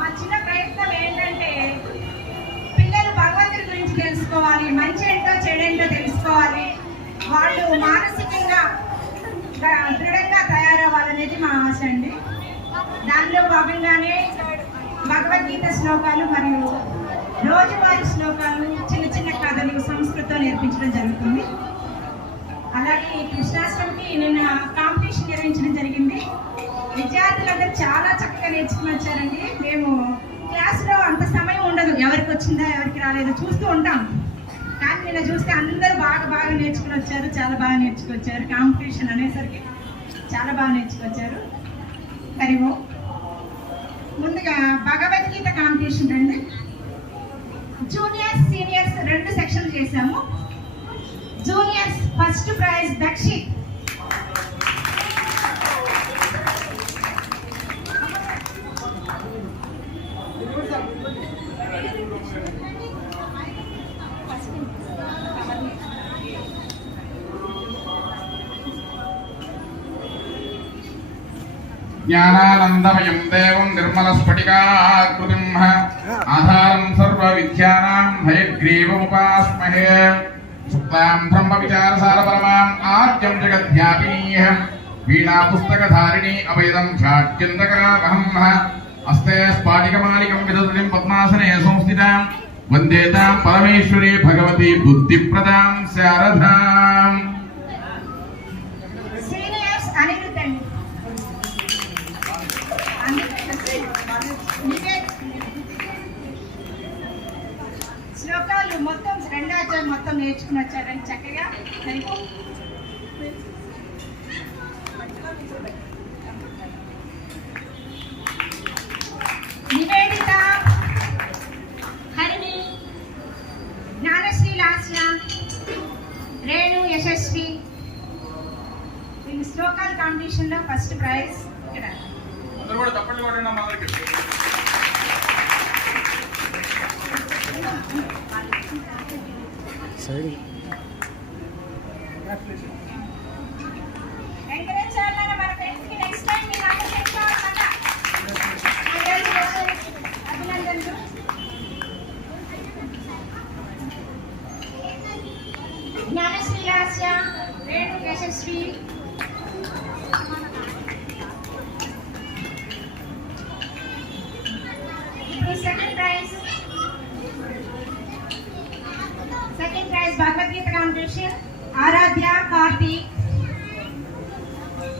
మా చిన్న ప్రయత్నం ఏంటంటే పిల్లలు భగవంతుడి గురించి తెలుసుకోవాలి, మంచి ఏంటో చెడేంటో తెలుసుకోవాలి, వాళ్ళు మానసికంగా దృఢంగా తయారవ్వాలనేది మా ఆశ అండి. దానిలో భాగంగానే భగవద్గీత శ్లోకాలు మరియు రోజువారీ శ్లోకాలు, చిన్న చిన్న కథలు సంస్కృతం నేర్పించడం జరుగుతుంది. అలాగే కృష్ణాష్టమికి నిన్న కాంపిటీషన్ నిర్వహించడం జరిగింది. విద్యార్థులందరూ చాలా చక్కగా నేర్చుకుని వచ్చారండి. మేము క్లాస్లో అంత సమయం ఉండదు, ఎవరికి వచ్చిందా ఎవరికి రాలేదో చూస్తూ ఉంటాం. కానీ నిన్న చూస్తే అందరూ బాగా నేర్చుకుని వచ్చారు, చాలా బాగా నేర్చుకొచ్చారు. కాంపిటీషన్ అనేసరికి చాలా బాగా నేర్చుకొచ్చారు. హరివో ముందుగా భగవద్గీత కాంపిటీషన్ రండి. జూనియర్స్ సీనియర్స్ 2 సెక్షన్లు చేశాము. జూనియర్స్ ఫస్ట్ ప్రైజ్ దక్షిత్, జ్ఞానానందమయం దేవం నిర్మలస్ఫటికాకృతిం ఆధారం సర్వవిద్యానాం హయగ్రీవముపాస్మహే సుక్తాం బ్రహ్మవిచారసారపరమాం ఆద్యం జగద్వ్యాపినీం వీణాపుస్తకధారిణీ అవేదం ఛాట్యంతకరావహం హస్తే స్ఫాటికమాలికం విదధులిం పద్మాసనే సంస్థితాం వందేతాం పరమేశ్వరీ భగవతి బుద్ధిప్రదాం శారదాం. శ్లోకాలు మొత్తం 2 అధ్యాయం మొత్తం నేర్చుకుని వచ్చారని చక్కగా. నివేదిత, హరిణి, జ్ఞానశ్రీ, లాస్య, రేణు, యశస్వి శ్లోకాల కాంపిటీషన్ లో ఫస్ట్ ప్రైజ్. ఇక్కడ సైడ్